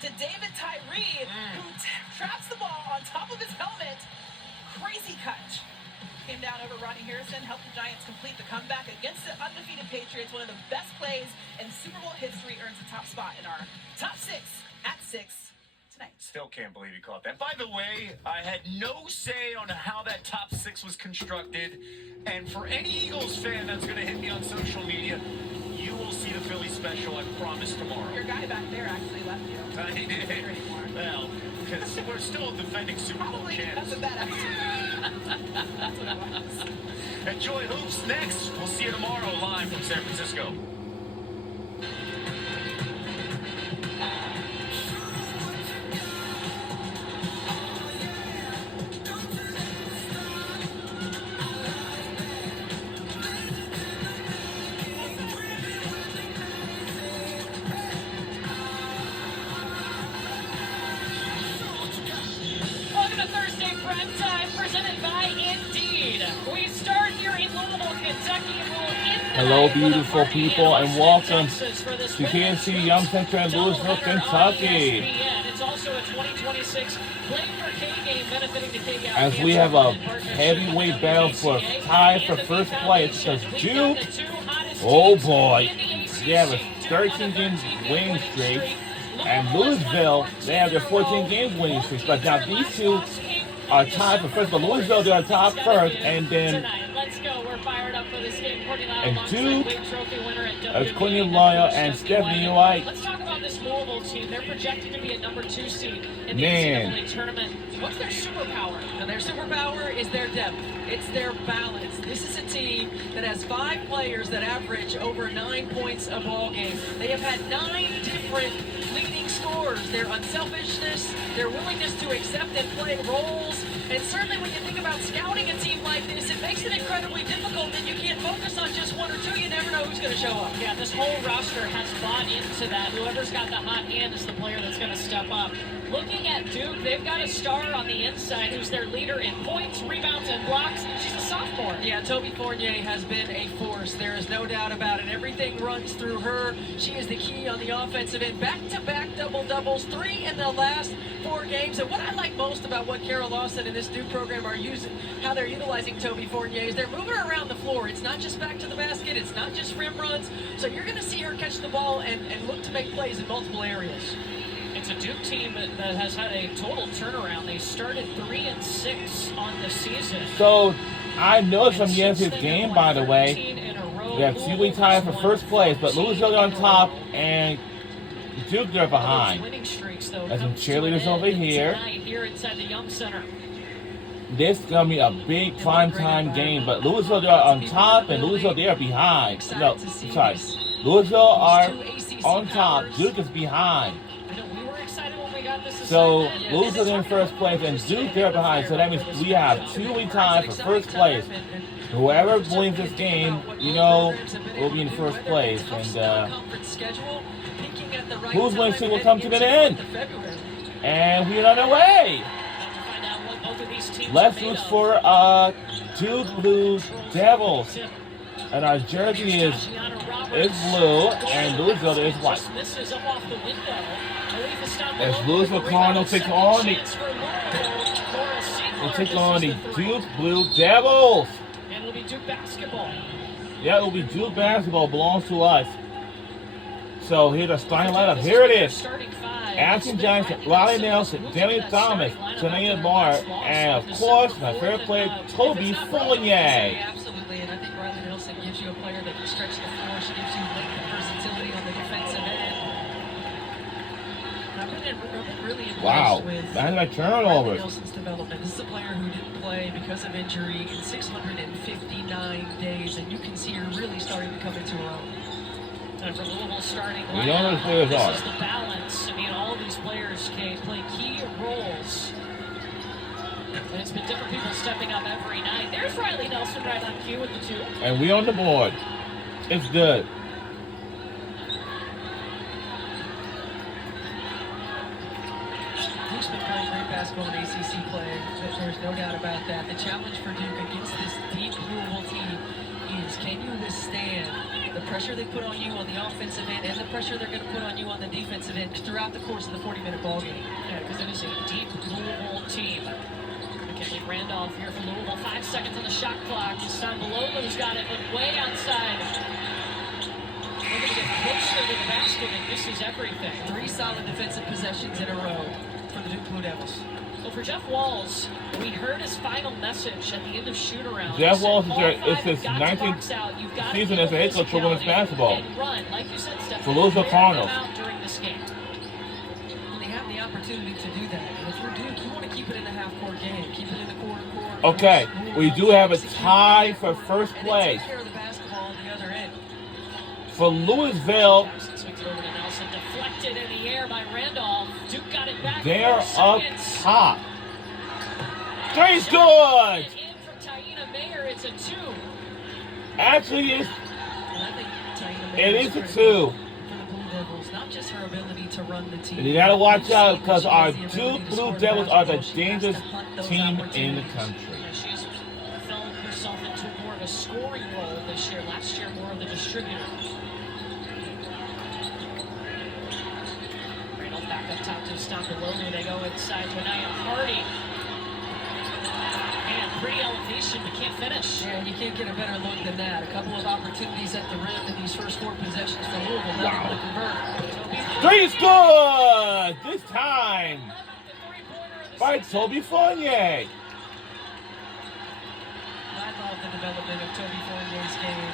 to David Tyree, who traps the ball on top of his helmet. Crazy catch. Came down over Ronnie Harrison, helped the Giants complete the comeback against the undefeated Patriots. One of the best plays in Super Bowl history, earns the top spot in our top 6 at 6 tonight. Still can't believe he caught that. By the way, I had no say on how that top 6 was constructed. And for any Eagles fan that's going to hit me on social media, you will see the Philly special, I promise, tomorrow. Your guy back there actually left you. He did. Well, because we're still defending Super Bowl champs. That's a bad attitude. That's what it was. Enjoy Hoops next. We'll see you tomorrow live from San Francisco. Hello, beautiful people, and welcome to KNC Yum Center in Louisville, Kentucky. As we have a heavyweight battle for tie for first place, because Duke, oh boy, they have a 13-game winning streak, and Louisville, they have their 14-game winning streak. But now these two are tied for first, but Louisville, they're on top first, and then and Duke, as Courtney Loyal and Stephanie White. Let's talk about this Louisville team. They're projected to be a number 2 seed in the NCAA tournament. What's their superpower? Now, their superpower is their depth. It's their balance. This is a team that has 5 players that average over 9 points a ball game. They have had 9 different leading scorers. Their unselfishness, their willingness to accept and play roles, and certainly when you think about scouting a team like this, it makes it incredibly difficult that you can't focus on just 1 or 2. You never know who's going to show up. Yeah, this whole roster has bought into that. Whoever's got the hot hand is the player that's going to step up. Looking at Duke, they've got a star on the inside who's their leader in points, rebounds, and blocks. She's a sophomore. Yeah, Toby Fournier has been a force. There is no doubt about it. Everything runs through her. She is the key on the offensive end. Back-to-back double-doubles, 3 in the last 4 games. And what I like most about what Carol Lawson and this Duke program are using, how they're utilizing Toby Fournier, is they're moving her around the floor. It's not just back to the basket. It's not just rim runs. So you're going to see her catch the ball and look to make plays in multiple areas. It's a Duke team that has had a total turnaround. They started 3-6 on the season. So I noticed from yesterday's game, by the way, they have 2-week tie for first place, but Louisville on top and Duke they're behind. There's some cheerleaders over here. This is gonna be a big primetime game, but Louisville they're on top and Louisville they are behind. No, sorry, Louisville are on top. Duke is behind. So Louisville in first place and Duke they're behind. So that means we have 2-week time for first place. Whoever wins this game, you know, will be in first place. And who's winning team will come to the end. And we're on our way. Let's look for Duke Blue Devils. And our jersey is blue and Louisville is white. As Louisville Cardinals take on the Duke Blue Devils. And it'll be Duke basketball. Yeah, it'll be Duke basketball. Belongs to us. So here's the starting lineup. Here it is. Ashton Johnson, Riley Nelson, Danny Thomas, Tanea Barr, and of course my favorite player, Toby Fournier. Absolutely, and I think Riley Nelson gives you a player that can stretch the floor. She gives you length and versatility on the defensive end. I've been really impressed with turnover. Riley Nelson's development. This is a player who didn't play because of injury in 659 days, and you can see her really starting to come into her own. And for Louisville starting lineup, this is the balance. I mean, all of these players can play key roles. And it's been different people stepping up every night. There's Riley Nelson right on cue with the 2. And we on the board. It's good. Duke's been playing great basketball in ACC play. There's no doubt about that. The challenge for Duke against this deep Louisville team is, can you withstand the pressure they put on you on the offensive end and the pressure they're going to put on you on the defensive end throughout the course of the 40-minute ball game. Yeah, because it is a deep Louisville team. McKinley Randolph here for Louisville. 5 seconds on the shot clock. This time Belola's got it, but way outside. They're going to get closer to the basket, and this is everything. 3 solid defensive possessions in a row for the Duke Blue Devils. Well, for Jeff Walls, we heard his final message at the end of shoot-around. Jeff Walls is his 19th season as a head coach for women's basketball. Run, like you said, Steph, for Louisville Cardinals. During this game. They have the opportunity to do that. And if you're Duke, you want to keep it in a half-court game. Keep it in the quarter. Okay, we do have a tie for first place. Take care of the basketball on the other end. For Louisville, Deflected in the air by Randolph. Duke got it back. they're up top. Three's good. In for Taina Mayer, it's a 2. Actually, it is a 2. For the Blue Devils, not just her ability to run the team. And you gotta watch out because our Duke Blue Devils are the dangerous team in the country. Yeah, she's found herself into more of a scoring role this year. Last year, more of the distributor. Randolph back up top to stop below. They go inside to Anaya Hardy. Man, pretty elevation, but can't finish. Yeah, you can't get a better look than that. A couple of opportunities at the rim in these first 4 possessions for Louisville. Not able to convert. Three's good this time by Toby Fournier. I love the development of Toby Fournier's game.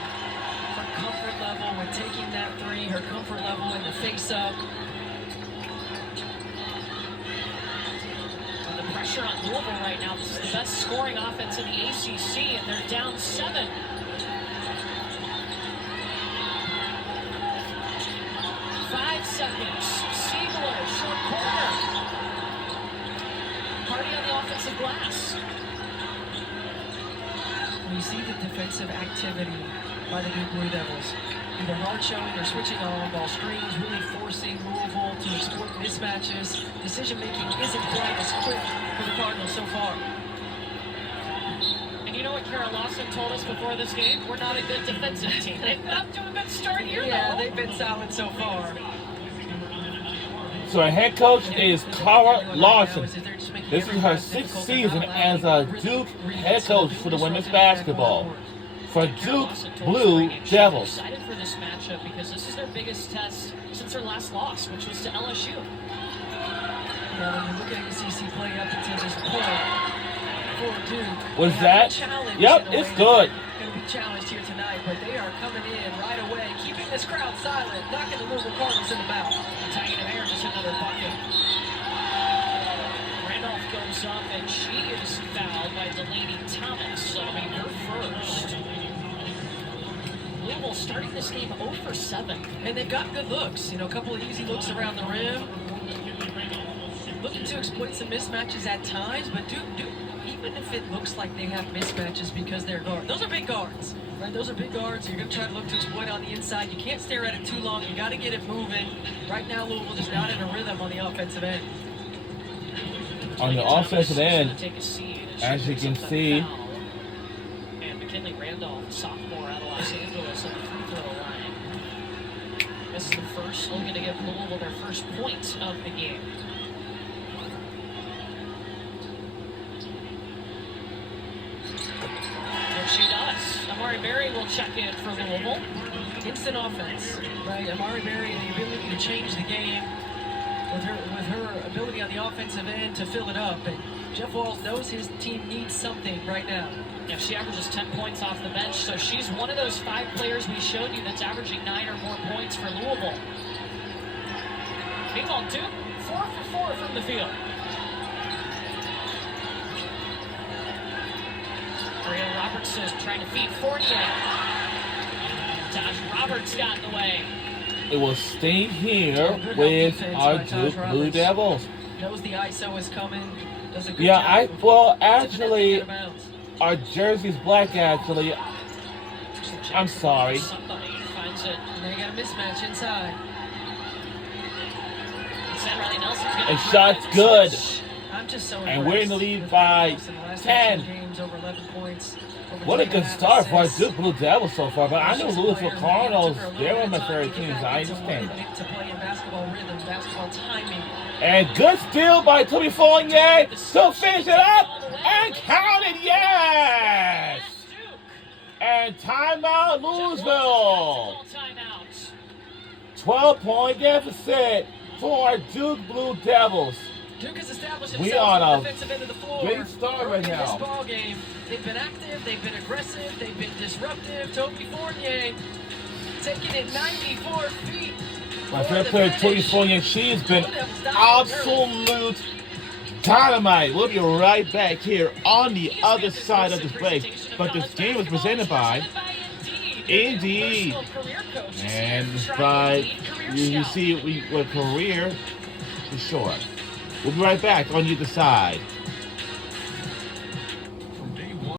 Her comfort level with taking that 3, her comfort level in the face-up. The pressure on Louisville right now. This is the best scoring offense in the ACC, and they're down 7. 5 seconds. Siegler, short corner. Hardy on the offensive glass. We see the defensive activity by the Duke Blue Devils. Either hard showing or switching on ball screens, really forcing Louisville to exploit mismatches. Decision making isn't quite as quick for the Cardinals so far. And you know what Kara Lawson told us before this game? We're not a good defensive team. They've got to a good start here, Yeah, though. they've been solid so far. So our head coach is Kara Lawson. This is her 6th season as a Duke head coach for the women's basketball. For Duke Blue Devils. Excited for this matchup because this is their biggest test since their last loss, which was to LSU. Yeah, when you look at ACC play up until this point for Duke. Was that? Yep, it's good. Going to be challenged here tonight, but they are coming in right away, keeping this crowd silent, knocking the Louisville Cardinals in the mouth. Taina Mayer just another bucket. Randolph goes up, and she is fouled by Delaney Thomas. So it'll be her first. Louisville starting this game 0 for 7. And they've got good looks. You know, a couple of easy looks around the rim. Looking to exploit some mismatches at times, but Duke, even if it looks like they have mismatches because they're guards, those are big guards, right? Those are big guards. You're going to try to look to exploit on the inside. You can't stare at it too long. You got to get it moving. Right now, Louisville just not in a rhythm on the offensive end. On the offensive end, as you can see, and McKinley Randolph, sophomore out of Los Angeles, on the free throw line. This is the first, looking to give Louisville their first point of the game. And she does. Amari Berry will check in for Louisville. Instant offense, right? Amari Berry, the ability to change the game with her ability on the offensive end to fill it up. And Jeff Walls knows his team needs something right now. Yeah, she averages 10 points off the bench, so she's one of those 5 players we showed you that's averaging 9 or more points for Louisville. Meanwhile, Duke, 4 for 4 from the field. Maria Robertson trying to feed Fournier. Josh Roberts got in the way. it will stay here with our Duke Blue Devils. Knows the ISO is coming. Does a good Yeah, job. actually, our jersey's black, actually. I'm sorry. Somebody finds it. And they got a mismatch inside. And shot's good. I'm just so And we're in the lead by 10. Games over 11 points What a good start for our Duke Blue Devils so far. But I know Louisville Cardinals, they're one of my favorite teams. I understand that. To play in basketball rhythm, basketball timing. And good steal by Toby Fournier to finish it up and count it, yes! And timeout Louisville. 12-point deficit for our Duke Blue Devils. Duke has established We themselves on on a the defensive end of the floor. big start right In this now. ball game, they've been active, they've been aggressive, they've been disruptive. Toby Fournier taking it 94 feet. My favorite player, Toby Fournier, she has been absolute dynamite. We'll be right back here on the other side of this break. But this game is presented by Indeed. And by, you see, with career for sure. We'll be right back on the other side.